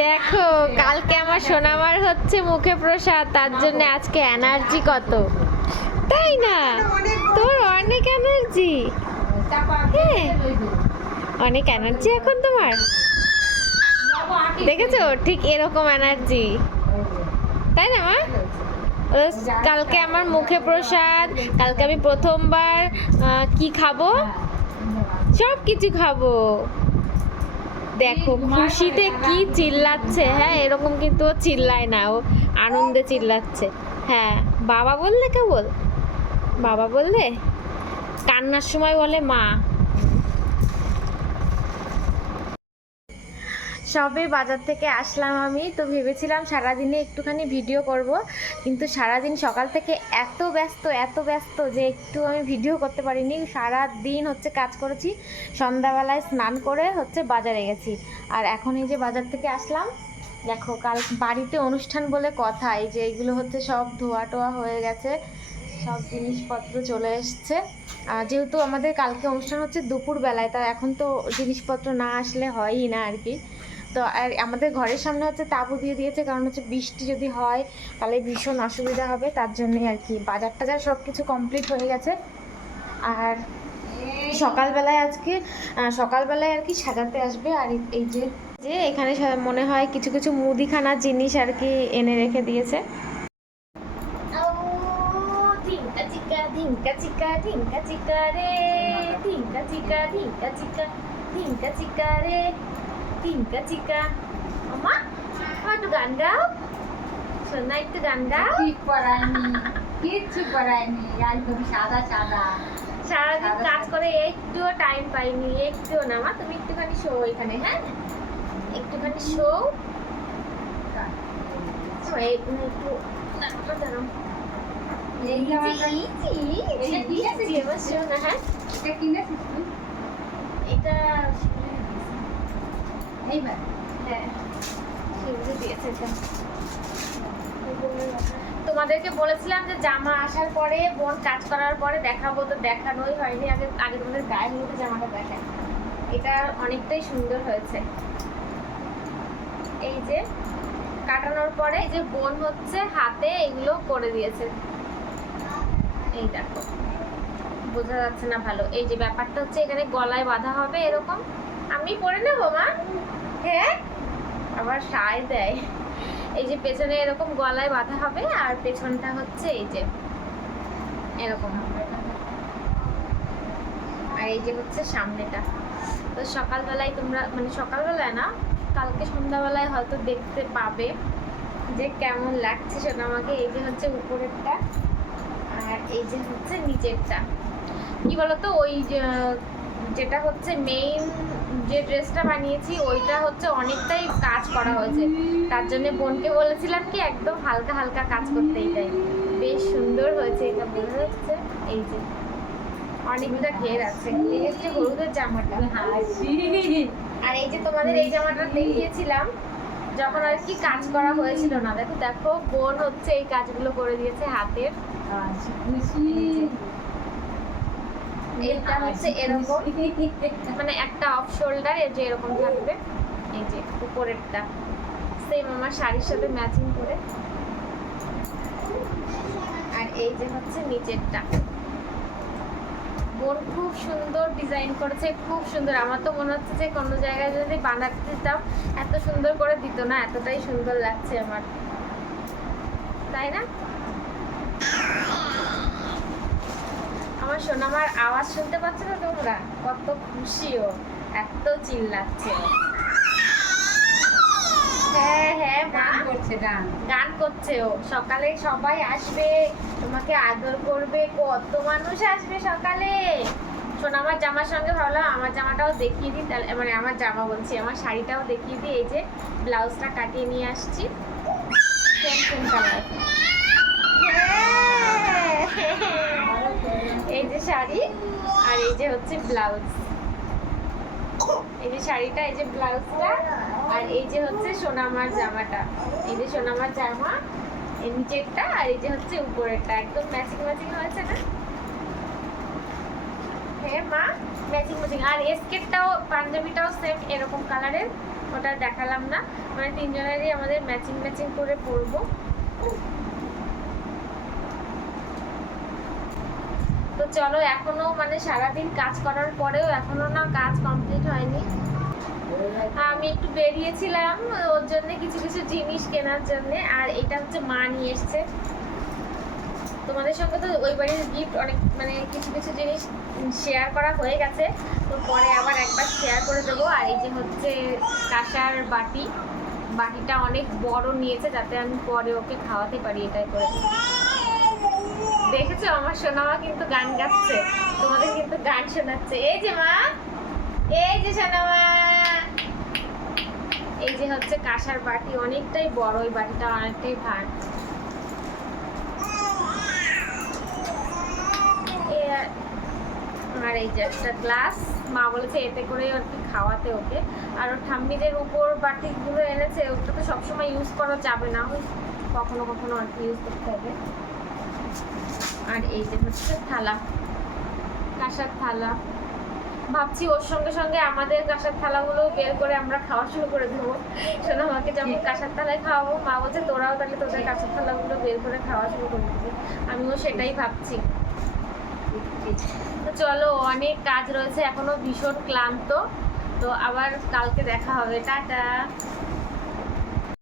দেখো, কালকে আমার সোনামার হচ্ছে মুখে প্রসাদ, তার জন্য আজকে এনার্জি কত? তাই না? তোর অনেক এনার্জি হ্যাঁ। অনেক এনার্জি এখন তোমার? দেখেছ? ঠিক এরকম এনার্জি তাই না, মা? কালকে আমার মুখে প্রসাদ, কালকে আমি প্রথমবার কি খাব? সব কিছু খাব। দেখো, খুশিতে কি চিল্লাচ্ছে হ্যাঁ এরকম কিন্তু ও চিল্লায় না, ও আনন্দে চিল্লাচ্ছে। হ্যাঁ বাবা বললে কেবল? বাবা বললে? কান্নার সময় বলে মা। সবে বাজার থেকে আসলাম আমি। তো ভেবেছিলাম সারাদিনে একটুখানি ভিডিও করব, কিন্তু সারাদিন সকাল থেকে এত ব্যস্ত এত ব্যস্ত যে একটু আমি ভিডিও করতে পারিনি। সারা দিন হচ্ছে কাজ করেছি, সন্ধ্যাবেলায় স্নান করে হচ্ছে বাজারে গেছি। আর এখন এই যে বাজার থেকে আসলাম, দেখো কাল বাড়িতে অনুষ্ঠান বলে কথা, এই যে এগুলো হচ্ছে সব ধোয়া টোয়া হয়ে গেছে। সব জিনিসপত্র চলে এসছে। আর যেহেতু আমাদের কালকে অনুষ্ঠান হচ্ছে দুপুর বেলায় তা এখন তো জিনিসপত্র না আসলে হয়ই না আর কি। তো আর আমাদের ঘরের সামনে হচ্ছে তাঁবু দিয়ে দিয়েছে, কারণ হচ্ছে বৃষ্টি যদি হয়, তাহলে ভীষণ অসুবিধা হবে, তার জন্যই আর কি। বাজার টাজার সব কিছু কমপ্লিট হয়ে গেছে। আর সকালবেলায় আজকে সকালবেলায় আর কি সাজাতে আসবে, আর এই- এই যে যে এখানে মনে হয় কিছু কিছু মুদিখানার জিনিস আর কি এনে রেখে দিয়েছে। ধিঙ্কা চিকা ধিঙ্কা চিকা রে ধিঙ্কা চিকা ধিঙ্কা চিকা ধিঙ্কা চিকা রে ধিঙ্কা চিকা আমা একটু গান গাও সোনা একটু গান গাও ঠিক করায়নি কিচ্ছু করায়নি একদম সাদা সাদা সারাদিন কাজ করে একটুও টাইম পাইনি একটুও না মা তুমি একটুখানি শো এখানে হ্যাঁ একটুখানি শো একটু দাঁড়াও, তোমাদেরকে বলেছিলাম যে জামা আসার পরে, বোন কাজ করার পরে দেখাবো, তো দেখানোই হয়নি। আগে আগে তোমাদের গায়ে হলুদে জামাটা দেখায় এটা অনেকটাই সুন্দর হয়েছে। এই যে, কাটানোর পরে যে বোন হচ্ছে হাতে এগুলো করে দিয়েছে। এই দেখো। বোঝা যাচ্ছে না ভালো। এই যে ব্যাপারটা হচ্ছে এখানে গলায় বাঁধা হবে এরকম। আমি পরে নেব, মা? হ্যাঁ? আবার সায় দেয়। এই যে পেছনে এরকম গলায় বাঁধা হবে আর পেছনটা হচ্ছে এই যে এরকম হবে। আর এই যে হচ্ছে সামনেটা। তো সকালবেলায় তোমরা মানে সকালবেলায় না, কালকে সন্ধ্যাবেলায় হয়তো দেখতে পাবে যে কেমন লাগছে সেটা আমাকে। এই যে হচ্ছে উপরেরটা। আর এই যে হচ্ছে নিচেরটা। কি বলতো? ওই যেটা হচ্ছে মেইন যে ড্রেসটা বানিয়েছি ওইটা হচ্ছে অনেকটাই কাজ করা হয়েছে। তার জন্য বোনকে বলেছিলাম কি একদম হালকা হালকা কাজ করতে এটাই। বেশ সুন্দর হয়েছে এটা বোঝা যাচ্ছে এই যে অনেকটা ঘের আছে। এই হচ্ছে হলুদের জামাটা। আর এই যে তোমাদের এই জামাটা দেখিয়েছিলাম যখন আর কি কাজ করা হয়েছিল না দেখো দেখো বোন হচ্ছে এই কাজগুলো করে দিয়েছে হাতের। খুশি। এইটা হচ্ছে এরকম। মানে একটা অফ শোল্ডার এই যে এরকম থাকবে। এই যে উপরেরটা। সেম আমার শাড়ির সাথে ম্যাচিং করে। আর এই যে হচ্ছে নিচেরটা। বোন খুব সুন্দর ডিজাইন করেছে, খুব সুন্দর। আমার তো মনে হচ্ছে যে কোনো জায়গায় যদি বানাতে দিতাম, এত সুন্দর করে দিত না, এতটাই সুন্দর লাগছে আমার। তাই না? আমার সোনামার আওয়াজ শুনতে পাচ্ছ না তোমরা? কত খুশি ও, এত চিল্লাচ্ছে। হ্যাঁ হ্যাঁ মা। করছে গান? গান করছে ও। সকালে সবাই আসবে তোমাকে আদর করবে কত মানুষ আসবে সকালে। সোনামার জামার সঙ্গে ভাবলাম আমার জামাটাও দেখিয়ে দিই তাহলে মানে আমার জামা বলছি আমার শাড়িটাও দেখিয়ে দিই এই যে ব্লাউজটা কাটিয়ে নিয়ে আসছি। সেম সেম কালার এই যে শাড়ি আর এই যে হচ্ছে ব্লাউজ। এই যে শাড়িটা, এই যে ব্লাউজটা, আর এই যে হচ্ছে সোনামার জামাটা। এই যে সোনামার জামা এই নিচেরটা, আর এই যে হচ্ছে উপরেরটা। একদম ম্যাচিং ম্যাচিং হয়েছে না? হ্যাঁ মা ম্যাচিং ম্যাচিং আর স্কেটটাও পাঞ্জাবিটাও সেম এরকম কালারের ওটা দেখালাম না। মানে তিনজনেরই আমাদের ম্যাচিং ম্যাচিং করে পরবো। চলো, এখনও মানে সারাদিন কাজ করার পরেও এখনও না কাজ কমপ্লিট হয়নি। আমি একটু বেরিয়েছিলাম ওর জন্য কিছু কিছু জিনিস কেনার জন্য, আর এটা হচ্ছে মা নিয়ে এসছে। তোমাদের সঙ্গে তো ওই বাড়ির গিফট অনেক মানে কিছু কিছু জিনিস শেয়ার করা হয়ে গেছে। তো পরে আবার একবার শেয়ার করে দেবো। আর এই যে হচ্ছে কাঁসার বাটি, বাটিটা অনেক বড় নিয়েছে যাতে আমি পরে ওকে খাওয়াতে পারি, এটাই করে দেখেছ? আমার সোনামা কিন্তু গান গাচ্ছে। তোমাদের কিন্তু গান শোনাচ্ছে। এই যে মা, এই যে সোনামা। এই যে হচ্ছে কাঁসার বাটি, অনেকটাই বড় ওই বাটিটা, অনেকটাই ভার। আর- এই যে একটা গ্লাস মা বলেছে এতে করেই আর কি খাওয়াতে ওকে। আর ওর ঠাম্মি যে উপর বাটিগুলো এনেছে, ওগুলো তো সবসময় ইউজ করা যাবে না। কখনো কখনো আর কি ইউজ করতে হবে। আর এই যে হচ্ছে থালা কাঁসার থালা। ভাবছি ওর সঙ্গে সঙ্গে আমাদের কাঁসার থালাগুলো বের করে আমরা খাওয়া শুরু করে দেবো। শোনো আমাকে যখন কাঁসার থালায় খাওয়াবো মা বলছে তোরাও তাহলে তোদের কাঁসার থালাগুলো বের করে খাওয়া শুরু করে দিবি। আমিও সেটাই ভাবছি। তো চলো অনেক কাজ রয়েছে এখনও ভীষণ ক্লান্ত। তো আবার কালকে দেখা হবে। টাটা।